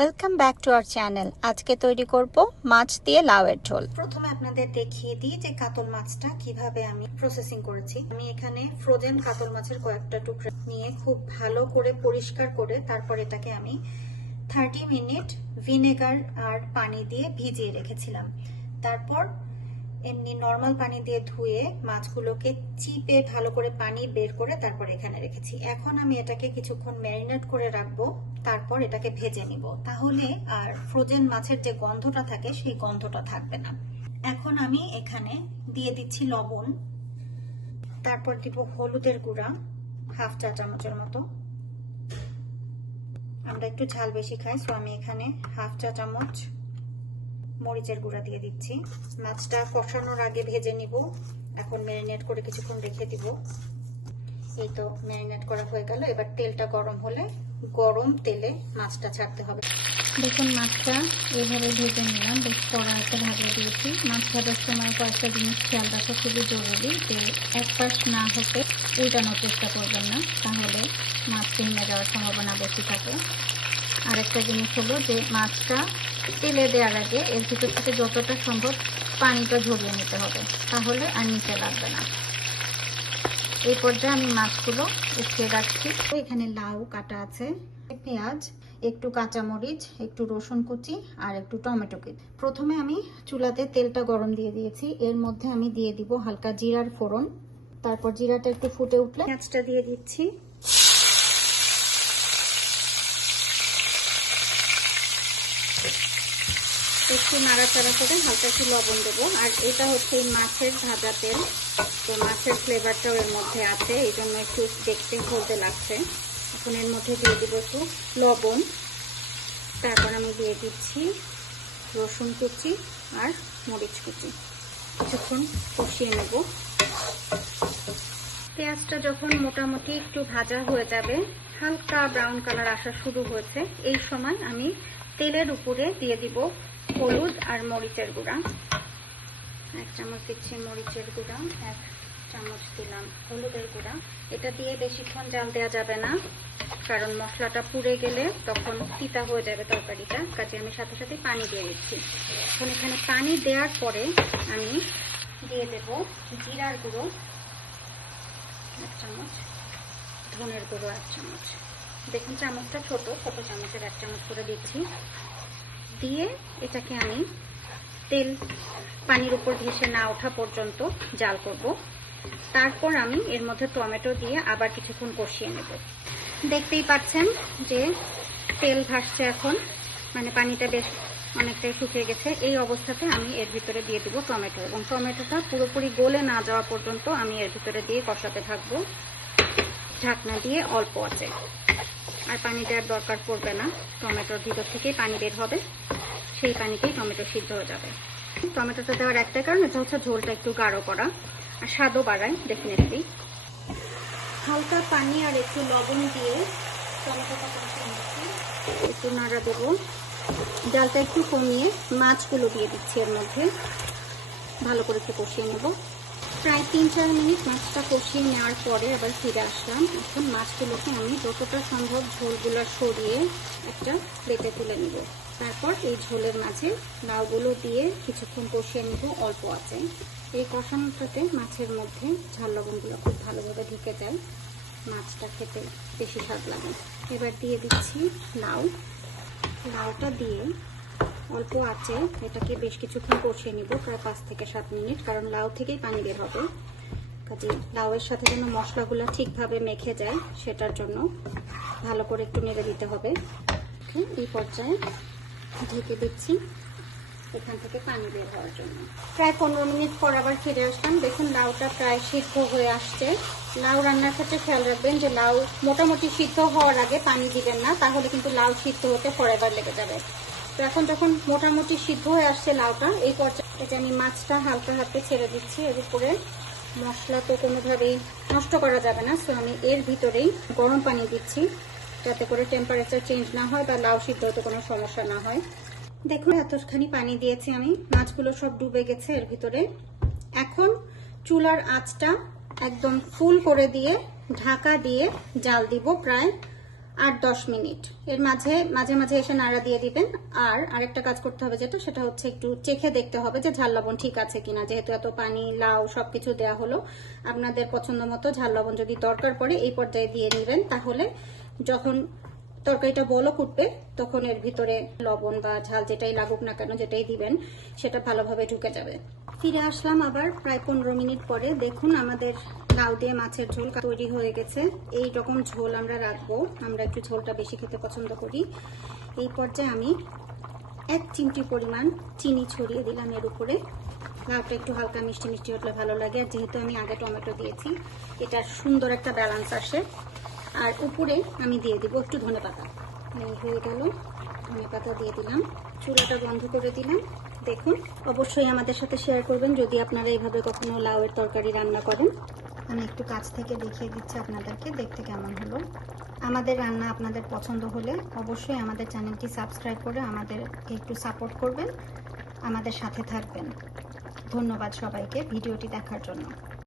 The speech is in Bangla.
Welcome back to our channel. আজকে তৈরি করব মাছ দিয়ে লাউয়ের ঝোল। প্রথমে আপনাদের দেখিয়ে দিই যে কাতল মাছটা কিভাবে আমি প্রসেসিং করেছি। আমি এখানে ফ্রোজেন কাতল মাছের কয়েকটা টুকরা নিয়ে খুব ভালো করে পরিষ্কার করে তারপর এটাকে আমি 30 মিনিট ভিনেগার আর পানি দিয়ে ভিজিয়ে রেখেছিলাম। তারপর এমনি নর্মাল পানি দিয়ে ধুয়ে মাছগুলোকে চিপে ভালো করে পানি বের করে তারপর এখানে রেখেছি। এখন আমি এটাকে কিছুক্ষণ ম্যারিনেট করে রাখবো, তারপর এটাকে ভেজে নিব। তাহলে আর ফ্রোজেন মাছের যে গন্ধটা থাকে সেই গন্ধটা থাকবে না। এখন আমি এখানে দিয়ে দিচ্ছি লবণ, তারপর দিব হলুদের গুঁড়া হাফ চা চামচের মতো। আমরা একটু ঝাল বেশি খাই, সো আমি এখানে হাফ চা চামচ মরিচের গুঁড়া দিয়ে দিচ্ছি। মাছটা কষানোর আগে ভেজে নিব, এখন ম্যারিনেট করে কিছুক্ষণ রেখে দিব। এই তো ম্যারিনেট করা হয়ে গেল। এবার তেলটা গরম হলে গরম তেলে মাছটা ছাড়তে হবে। দেখুন মাছটা এইভাবে ভেজে নিলাম, বেশ কড়াইতে ভাজিয়ে দিয়েছি। মাছ ভাজার সময় কয়েকটা জিনিস খেয়াল রাখা খুবই জরুরি, যে এক পাশ না হতে উল্টানোর চেষ্টা করবেন না, তাহলে মাছ ভেঙে যাওয়ার সম্ভাবনা বেশি থাকে। আর একটা জিনিস হলো যে মাছটা তেলে দেওয়ার আগে এর ভিতর থেকে যতটা সম্ভব পানিটা ঝরিয়ে নিতে হবে, তাহলে আর নিচে লাগবে না। এই পর্যায়ে আমি মাছগুলো উঠিয়ে রাখছি। এখানে লাউ কাটা আছে, পেঁয়াজ, একটু কাঁচামরিচ, একটু রসুন কুচি আর একটু টমেটো কুচি। প্রথমে আমি চুলাতে তেলটা গরম দিয়ে দিয়েছি, এর মধ্যে আমি দিয়ে দিব হালকা জিরার ফোড়ন। তারপর জিরাটা একটু ফুটে উঠলে পেঁয়াজটা দিয়ে দিচ্ছি। একটু নাড়াচাড়া করে হালকা একটু লবণ দেবো। আর এটা হচ্ছে মাছের ভাজা তেল, তো মাছের ফ্লেভারটাও এর মধ্যে আছে, এই জন্য একটু দেখতে হলদে লাগছে। এখন এর মধ্যে দিয়ে দিব একটু লবণ, তারপর আমি দিয়ে দিচ্ছি রসুন কুচি আর মরিচ কুচি। কিছুক্ষণ কষিয়ে নেব। পেঁয়াজটা যখন মোটামুটি একটু ভাজা হয়ে যাবে, হালকা ব্রাউন কালার আসা শুরু হয়েছে, এই সময় আমি তেলের উপরে দিয়ে দিব হলুদ আর মরিচের গুঁড়া। 1 চামচ দিচ্ছি মরিচের গুঁড়া, 1 চামচ দিলাম হলুদের গুঁড়া। এটা দিয়ে বেশিক্ষণ জাল দেওয়া যাবে না, কারণ মশলাটা পুড়ে গেলে তখন তিতা হয়ে যাবে তরকারিটা। কাজে আমি সাথে সাথে পানি দিয়ে দিচ্ছি। এখন এখানে পানি দেওয়ার পরে আমি দিয়ে দেব জিরার গুঁড়ো 1 চামচ, ধনের গুঁড়ো 1 চামচ। দেখুন চামচটা ছোট চামচের 1 চামচ করে দিচ্ছি। দিয়ে এটাকে আমি তেল পানির উপর ভেসে না ওঠা পর্যন্ত জাল করব। তারপর আমি এর মধ্যে টমেটো দিয়ে আবার কিছুক্ষণ কষিয়ে নেব। দেখতেই পাচ্ছেন যে তেল ভাসছে এখন, মানে পানিটা বেশ অনেকটাই শুকিয়ে গেছে। এই অবস্থাতে আমি এর ভিতরে দিয়ে দেব টমেটো, এবং টমেটোটা পুরোপুরি গলে না যাওয়া পর্যন্ত আমি এর ভিতরে দিয়ে কষাতে থাকবো, ঢাকনা দিয়ে অল্প আছে। আর পানি দেওয়ার দরকার পড়বে না, টমেটোর ভিতর থেকেই পানি বের হবে, সেই পানিতেই টমেটো সিদ্ধ হয়ে যাবে। টমেটোটা দেওয়ার একটা কারণ এটা হচ্ছে ঝোলটা একটু গাঢ় করা আর স্বাদও বাড়ায় ডেফিনেটলি। হালকা পানি আর একটু লবণ দিয়ে টমেটোটা কষিয়ে নিচ্ছি, একটু নাড়া দেবো। জালটা একটু কমিয়ে মাছগুলো দিয়ে দিচ্ছি এর মধ্যে, ভালো করে একটু কষিয়ে নেব। প্রায় 3-4 মিনিট মাছটা কষিয়ে নেওয়ার পরে আবার ফিরে আসলাম। এখন মাছগুলোকে আমি যতটা সম্ভব ঝোলগুলো সরিয়ে একটা প্লেটে তুলে নিব। তারপর এই ঝোলের মাঝে লাউগুলো দিয়ে কিছুক্ষণ কষিয়ে নিব অল্প আছে। এই কষানোটাতে মাছের মধ্যে ঝাল লবণগুলো খুব ভালোভাবে ঢুকে যায়, মাছটা খেতে বেশি স্বাদ লাগে। এবার দিয়ে দিচ্ছি লাউটা দিয়ে অল্প আছে এটাকে বেশ কিছুক্ষণ কষিয়ে নিব, প্রায় 5 থেকে 7 মিনিট, কারণ লাউ থেকেই পানি বের হবে। কাজে লাউয়ের সাথে যেন মশলাগুলো ঠিকভাবে মেখে যায়, সেটার জন্য ভালো করে একটু নেড়ে দিতে হবে। এই পর্যায়ে ঢেকে দিচ্ছি এখান থেকে পানি বের হওয়ার জন্য। প্রায় 15 মিনিট পর আবার ফিরে আসলাম। দেখুন লাউটা প্রায় সিদ্ধ হয়ে আসছে। লাউ রান্নার ক্ষেত্রে খেয়াল রাখবেন যে লাউ মোটামুটি সিদ্ধ হওয়ার আগে পানি দিবেন না, তাহলে কিন্তু লাউ সিদ্ধ হতে ফরএভার লেগে যাবে। তো এখন যখন মোটামুটি সিদ্ধ হয়ে আসছে লাউটা, এই পর্যায়ে আমি মাছটা হালকা হাতে ছেড়ে দিচ্ছি এর উপরে। মশলা তো কোনোভাবেই নষ্ট করা যাবে না, সো আমি এর ভিতরেই গরম পানি দিচ্ছি, যাতে করে টেম্পারেচার চেঞ্জ না হয় বা লাউ সিদ্ধ হতে কোনো সমস্যা না হয়। দেখুন এতখানি পানি দিয়েছি আমি, মাছগুলো সব ডুবে গেছে এর ভিতরে। এখন চুলার আঁচটা একদম ফুল করে দিয়ে ঢাকা দিয়ে জাল দিব প্রায় 8-10 মিনিট। এর মাঝে মাঝে এসে নাড়া দিয়ে দিবেন। আর আরেকটা কাজ করতে হবে যেটা, সেটা হচ্ছে একটু চেখে দেখতে হবে যে ঝাল লবণ ঠিক আছে কিনা। যেহেতু এত পানি, লাউ সবকিছু দেওয়া হলো, আপনাদের পছন্দ মতো ঝাল লবণ যদি দরকার পড়ে এই পর্যায়ে দিয়ে নেবেন। তাহলে যখন তরকারিটা বলক উঠবে তখন এর ভিতরে লবণ বা ঝাল যেটাই লাগুক না কেন, যেটাই দিবেন সেটা ভালোভাবে ঢুকে যাবে। ফিরে আসলাম আবার প্রায় 15 মিনিট পরে। দেখুন আমাদের লাউ দিয়ে মাছের ঝোল তৈরি হয়ে গেছে। এই রকম ঝোল আমরা রাখবো, আমরা একটু ঝোলটা বেশি খেতে পছন্দ করি। এই পর্যায়ে আমি 1 চিমটি পরিমাণ চিনি ছড়িয়ে দিলাম এর উপরে। লাউটা একটু হালকা মিষ্টি মিষ্টি হলে ভালো লাগে, আর যেহেতু আমি আগে টমেটো দিয়েছি এটা সুন্দর একটা ব্যালেন্স আসে। আর উপরে আমি দিয়ে দিব একটু ধনেপাতা। এই হয়ে গেল, ধনেপাতা দিয়ে দিলাম। চুলাটা বন্ধ করে দিলাম। দেখুন, অবশ্যই আমাদের সাথে শেয়ার করবেন যদি আপনারা এইভাবে কখনো লাউয়ের তরকারি রান্না করেন। আমি একটু কাছ থেকে দেখিয়ে দিচ্ছি আপনাদেরকে দেখতে কেমন হলো। আমাদের রান্না আপনাদের পছন্দ হলে অবশ্যই আমাদের চ্যানেলটি সাবস্ক্রাইব করে আমাদেরকে একটু সাপোর্ট করবেন, আমাদের সাথে থাকবেন। ধন্যবাদ সবাইকে ভিডিওটি দেখার জন্য।